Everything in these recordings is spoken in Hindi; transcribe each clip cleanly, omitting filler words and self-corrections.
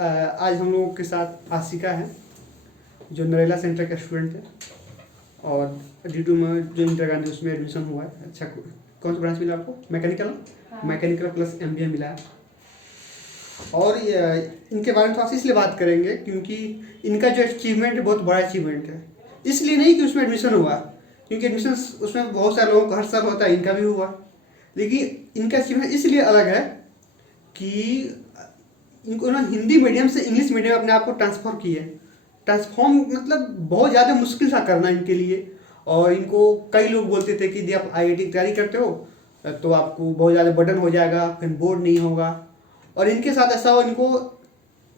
आज हम लोगों के साथ आशिका है जो नरेला सेंटर का स्टूडेंट है और D2 में जो इंटर गांधी उसमें एडमिशन हुआ है। अच्छा, कौन सा ब्रांच मिला आपको? मैकेनिकल। हाँ। मैकेनिकल प्लस MBA मिला है। और इनके बारे में थोड़ा सा इसलिए बात करेंगे क्योंकि इनका जो अचीवमेंट है बहुत बड़ा अचीवमेंट है। इसलिए नहीं कि उसमें एडमिशन हुआ, क्योंकि एडमिशन उसमें बहुत सारे लोगों का हर साल होता है, इनका भी हुआ। लेकिन इनका अचीवमेंट इसलिए अलग है कि इनको ना हिंदी मीडियम से इंग्लिश मीडियम अपने आप को ट्रांसफर किए। ट्रांसफॉर्म मतलब बहुत ज़्यादा मुश्किल था करना इनके लिए। और इनको कई लोग बोलते थे कि यदि आप IIT की तैयारी करते हो तो आपको बहुत ज़्यादा बर्डन हो जाएगा, फिर बोर्ड नहीं होगा। और इनके साथ ऐसा हो, इनको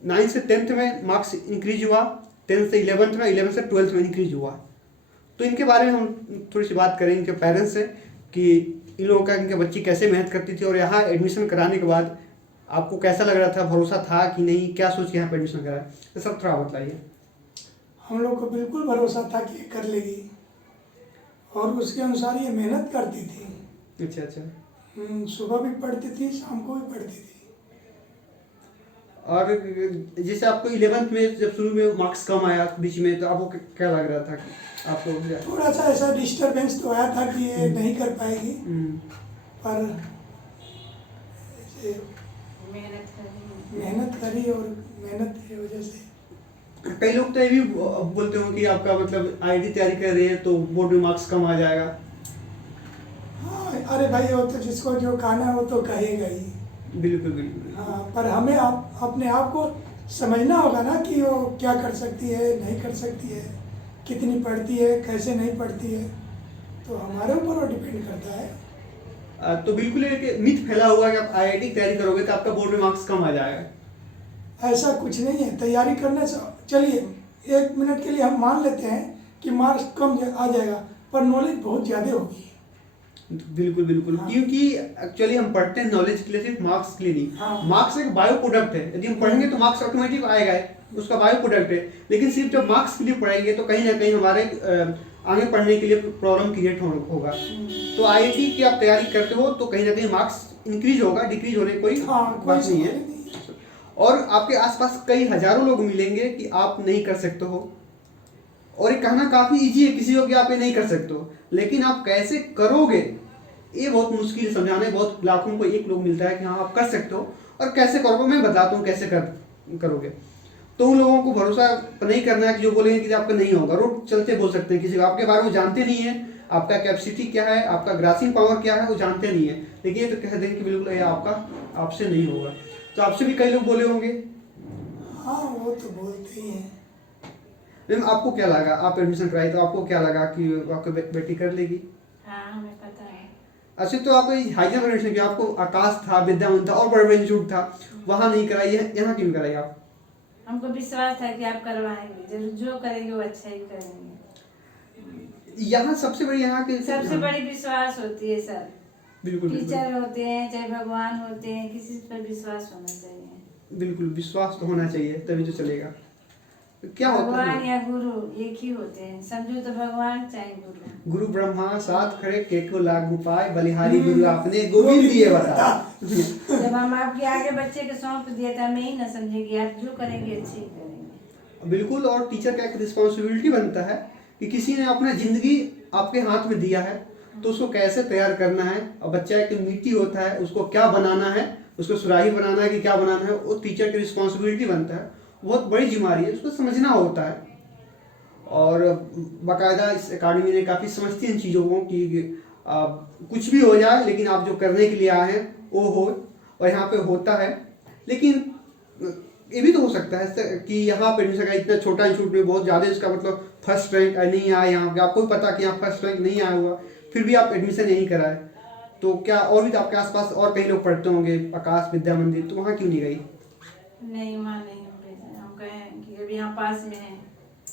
9th से 10th में मार्क्स इंक्रीज हुआ, 10th से 11th में, 11th से 12th में इंक्रीज हुआ। तो इनके बारे में हम थोड़ी सी बात करें, इनके पेरेंट्स से कि इन लोगों का, इनके बच्ची कैसे मेहनत करती थी और यहाँ एडमिशन कराने के बाद आपको कैसा लग रहा था, भरोसा था कि नहीं, क्या सोच के यहाँ पर एडमिशन कराया, तो सब थोड़ा बताइए। हम लोग को बिल्कुल भरोसा था कि ये कर लेगी और उसके अनुसार ये मेहनत करती थी। अच्छा। सुबह भी पढ़ती थी, शाम को भी पढ़ती थी। और जैसे आपको 11th में जब शुरू में मार्क्स कम आया बीच में, तो आपको क्या लग रहा था कि आपको? थोड़ा सा ऐसा डिस्टरबेंस तो आया था कि ये नहीं कर पाएगी, पर ऐसे मेहनत करी और मेहनत की वजह से। कई लोग तो ये भी बोलते हो कि आपका मतलब IIT तैयारी कर रहे हैं तो बोर्ड में मार्क्स कम आ जाएगा। हाँ, अरे भाई वो तो जिसको जो कहना है वो तो कहेगा ही। बिल्कुल बिल्कुल। हाँ, पर हमें अपने आप को समझना होगा ना कि वो क्या कर सकती है, नहीं कर सकती है, कितनी पढ़ती है, कैसे नहीं पढ़ती है, तो हमारे ऊपर वो डिपेंड करता है। तो बिल्कुल एक मिथ फैला हुआ है कि आप IIT की तैयारी करोगे तो आपका बोर्ड में मार्क्स कम आ जाएगा। ऐसा कुछ नहीं है। तैयारी करने से, चलिए 1 मिनट के लिए हम मान लेते हैं कि मार्क्स कम आ जाएगा, पर नॉलेज बहुत ज़्यादा होगी। बिल्कुल बिल्कुल। हाँ। क्योंकि एक्चुअली हम पढ़ते हैं नॉलेज के लिए, सिर्फ मार्क्स के लिए नहीं। हाँ। मार्क्स एक बायो प्रोडक्ट है, यदि हम पढ़ेंगे तो मार्क्स ऑटोमेटिक आएगा, उसका बायो प्रोडक्ट है। लेकिन सिर्फ जब मार्क्स के लिए पढ़ेंगे तो कहीं ना कहीं हमारे आगे पढ़ने के लिए प्रॉब्लम क्रिएट होगा। तो IIT की आप तैयारी करते हो तो कहीं ना कहीं मार्क्स इंक्रीज होगा, डिक्रीज होने कोई बात नहीं है। और आपके आसपास कई हजारों लोग मिलेंगे कि आप नहीं कर सकते हो, और ये कहना काफ़ी इजी है किसी को कि आप ये नहीं कर सकते हो, लेकिन आप कैसे करोगे ये बहुत मुश्किल है समझाने। बहुत लाखों को एक लोग मिलता है कि हाँ आप कर सकते हो, और कैसे करोगे मैं बताता हूँ कैसे करोगे। तो उन लोगों को भरोसा नहीं करना है कि जो बोलेंगे कि आपका नहीं होगा। रोड चलते बोल सकते हैं, किसी को आपके बारे में जानते नहीं है, आपका कैपेसिटी क्या है, आपका ग्रासिंग पावर क्या है, वो जानते नहीं है, लेकिन ये तो कह देंगे कि बिल्कुल ये आपसे नहीं होगा। तो आपसे भी कई लोग बोले होंगे। हाँ, वो तो बोलते ही हैं। मैम आपको क्या लगा, आप एडमिशन कराई तो आपको क्या लगा कि आपकी बेटी कर लेगी? हाँ, हमें पता है। अच्छा, तो आप हाईजन एडमिशन किया, आपको आकाश था, विद्यावन था और बड़े बड़े इंस्टीट्यूट था, वहाँ नहीं कराई है, यहाँ क्यों कराई आप? हमको विश्वास था कि आप करवाएंगे, जो करेंगे वो अच्छा ही करेंगे। यहाँ सबसे बड़ी, यहाँ की सबसे बड़ी विश्वास होती है सर। बिल्कुल टीचर होते हैं चाहे भगवान होते हैं, किसी पर विश्वास होना चाहिए। बिल्कुल विश्वास तो होना चाहिए, तभी तो चलेगा। क्या होता भगवान है, या गुरु एक ही होते हैं, समझो तो भगवान चाहे गुरु। गुरु ब्रह्मा सात खड़े के को लागू पाए, बलिहारी गुरु आपने गोविंद दिए बता। जब हम आपके आगे बच्चे के सौंप दिए तो हम यही ना समझे कि आप जो करेंगे अच्छे ही करेंगे। बिल्कुल। और टीचर का एक रिस्पॉन्सिबिलिटी बनता है कि किसी ने अपना जिंदगी आपके हाथ में दिया है तो उसको कैसे तैयार करना है। और बच्चा एक मिट्टी होता है, उसको क्या बनाना है, उसको सुराही बनाना है कि क्या बनाना है, वो टीचर की रिस्पॉन्सिबिलिटी बनता है। बहुत बड़ी जिम्मेदारी है, उसको समझना होता है। और बाकायदा इस अकाडमी ने काफ़ी समझती है इन चीज़ों को कि कुछ भी हो जाए लेकिन आप जो करने के लिए आए हैं वो हो, और यहाँ पे होता है। लेकिन ये भी तो हो सकता है कि यहाँ पे एडमिशन का इतना छोटा इंस्टीट्यूट में बहुत ज़्यादा इसका मतलब फर्स्ट रैंक नहीं आया, यहाँ पे आपको भी पता कि यहाँ फर्स्ट रैंक नहीं आया हुआ, फिर भी आप एडमिशन यहीं कराए। तो क्या और भी तो आपके आसपास और कई लोग पढ़ते होंगे, आकाश विद्या मंदिर, तो वहाँ क्यों नहीं गई? नहीं, वहाँ नहीं हम भेजे, हम कहें कि अभी यहाँ पास में है।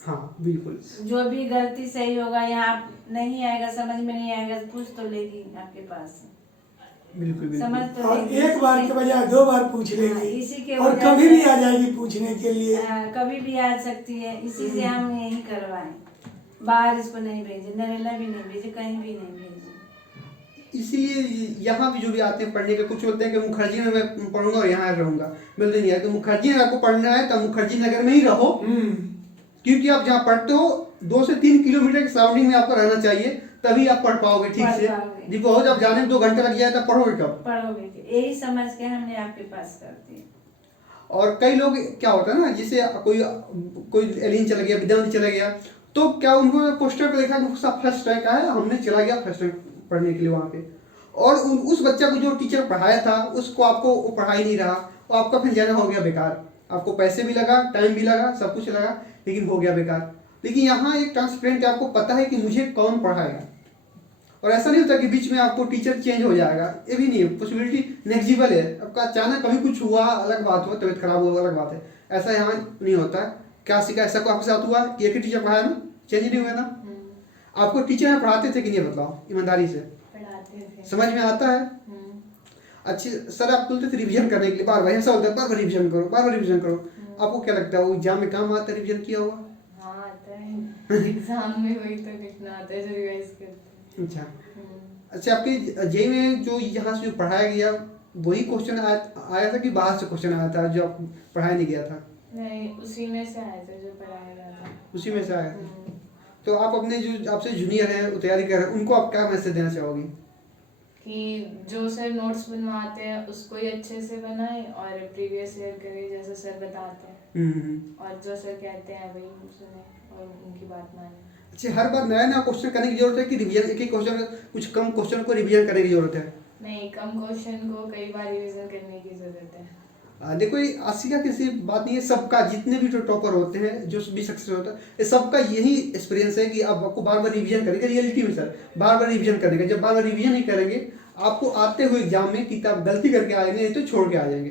हाँ बिल्कुल। जो भी गलती सही होगा, यहाँ नहीं आएगा, समझ में नहीं आएगा, पूछ तो लेगी आपके पास। बिल्कुल समझ बिल्कुल। तो और लेगी। एक बार के बजाय 2 बार पूछ हाँ, लेगी, इसी के और वजह कभी से- भी आ जाएगी पूछने के लिए। कभी भी आ सकती है, इसी से हम यही करवाएं। बाहर इसको नहीं भेजे, नरेला भी नहीं भेजे, कहीं भी नहीं भेजे। इसीलिए यहाँ भी जो भी आते हैं पढ़ने के, कुछ बोलते हैं कि मुखर्जी में मैं पढ़ूंगा और यहाँ रहूंगा। बोलते नहीं है तो मुखर्जी नगर आपको पढ़ना है तो मुखर्जी नगर में ही रहो, क्योंकि आप जहाँ पढ़ते हो 2 से 3 किलोमीटर के सराउंडिंग में आपको रहना चाहिए, तभी आप पढ़ पाओगे ठीक से। देखो जब जाने में 2 घंटे लग जाए तो पढ़ोगे कब? पढ़ोगे, यही समझ के हमने आपके पास कर दिया। और कई लोग क्या होता है ना, जैसे कोई एलियन चला गया, विद्यार्थी चला गया, तो क्या उनको पोस्टर पे देखा कि उसका फर्स्ट रैंक आया, हमने चला गया फर्स्ट रैंक पढ़ने के लिए वहाँ पे, और उस बच्चा को जो टीचर पढ़ाया था उसको आपको वो पढ़ा ही नहीं रहा, वो आपका फिर जाना हो गया बेकार, आपको पैसे भी लगा, टाइम भी लगा, सब कुछ लगा, लेकिन हो गया बेकार। लेकिन यहाँ एक ट्रांसपेरेंट है, आपको पता है कि मुझे कौन पढ़ाएगा, और ऐसा नहीं होता कि बीच में आपको टीचर चेंज हो जाएगा, ये भी नहीं है, पॉसिबिलिटी नेग्जिबल है। आपका अचानक कभी कुछ हुआ अलग बात हो, तबीयत खराब हुआ अलग बात है, ऐसा यहाँ नहीं होता है। क्या सीखा, ऐसा को आपके साथ हुआ कि एक ही टीचर पढ़ाया ना, चेंज नहीं हुआ ना? आपको टीचर में पढ़ाते थे कि नहीं, बताओ ईमानदारी से? पढ़ाते थे। समझ में आता है? अच्छी सर आप बोलते थे रिवीजन करने के लिए, बार बार ऐसा होता है, बार बार रिवीजन करो, बार बार रिवीजन करो। आपको क्या लगता है वो एग्जाम में काम आता है रिवीजन किया हुआ? हाँ आता है, एग्जाम में वही तो कितना आता है जो रिवाइज करते हैं। अच्छा आपके जेई में जो यहाँ से जो पढ़ाया गया वही क्वेश्चन आया था कि बाहर से क्वेश्चन आया था जो आप पढ़ाया नहीं गया था? नहीं, उसी में से आया था जो पढ़ाया गया था। उसी में से आया था। तो आप अपने जो आपसे जूनियर हैं, तैयारी कर रहे हैं, उनको आप क्या मैसेज देना चाहोगी? कि जो सर नोट्स बनवाते हैं उसको ही अच्छे से बनाए और प्रीवियस ईयर करे जैसे सर बताते हैं, और जो सर कहते हैं वही सुने और उनकी बात माने। अच्छा, हर बार नया नया क्वेश्चन करने की जरूरत है कि रिवीजन, एक ही क्वेश्चन, कुछ कम क्वेश्चन को रिवीजन करने की जरूरत है? नहीं, कम क्वेश्चन को कई बार रिवीजन करने की जरूरत है। देखो ये आसिका किसी बात नहीं है, सबका, जितने भी जो टॉपर होते हैं, जो भी सक्सेस होता है, ये सबका यही एक्सपीरियंस है कि अब आपको बार बार रिवीजन करेंगे, रियलिटी में सर बार बार रिवीजन करेंगे। जब बार बार रिवीजन नहीं करेंगे, आपको आते हुए एग्जाम में किताब गलती करके आ जाएंगे, नहीं तो छोड़ के आ जाएंगे,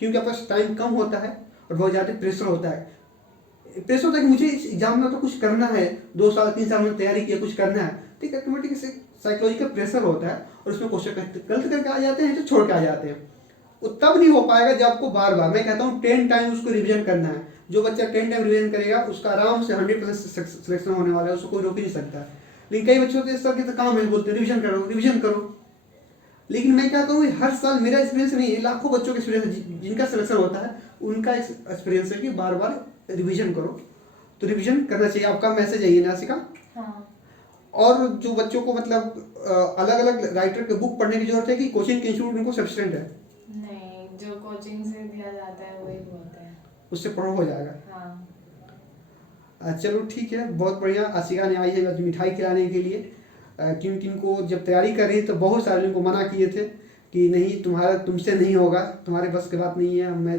क्योंकि आपके पास टाइम कम होता है और बहुत ज़्यादा प्रेशर होता है। प्रेशर होता है कि मुझे इस एग्जाम में तो कुछ करना है, 2 साल 3 साल में तैयारी किया, कुछ करना है, ठीक है, ऑटोमेटिक साइकोलॉजिकल प्रेशर होता है, और उसमें क्वेश्चन गलत करके आ जाते हैं तो छोड़ के आ जाते हैं। वो तब नहीं हो पाएगा जब आपको बार बार, मैं कहता हूँ 10 टाइम उसको रिवीजन करना है। जो बच्चा 10 टाइम रिवीजन करेगा उसका आराम से 100% सिलेक्शन होने वाला है, उसको कोई रोक ही नहीं सकता। लेकिन कई बच्चों के सर के तो काम है, बोलते हैं रिवीजन करो रिवीजन करो, लेकिन मैं क्या कहूँ, हर साल मेरा एक्सपीरियंस नहीं है, लाखों बच्चों का एक्सपीरियंस है जिनका सिलेक्शन होता है, उनका एक्सपीरियंस है कि बार बार रिवीजन करो। तो रिवीजन करना चाहिए, आपका मैसेज है ये ना आसिका? हाँ। और जो बच्चों को मतलब अलग अलग राइटर के बुक पढ़ने की जरूरत है कि कोचिंग के इंस्टीट्यूट उनको सफिशिएंट है? नहीं, जो कोचिंग से दिया जाता है वही बहुत है, उससे पढ़ो हो जाएगा। हाँ। चलो ठीक है, बहुत बढ़िया। आसिका ने आई है आज मिठाई खिलाने के लिए, क्योंकि इनको जब तैयारी कर रही तो बहुत सारे लोगों को मना किए थे कि नहीं, तुमसे नहीं होगा, तुम्हारे बस की बात नहीं है, मैं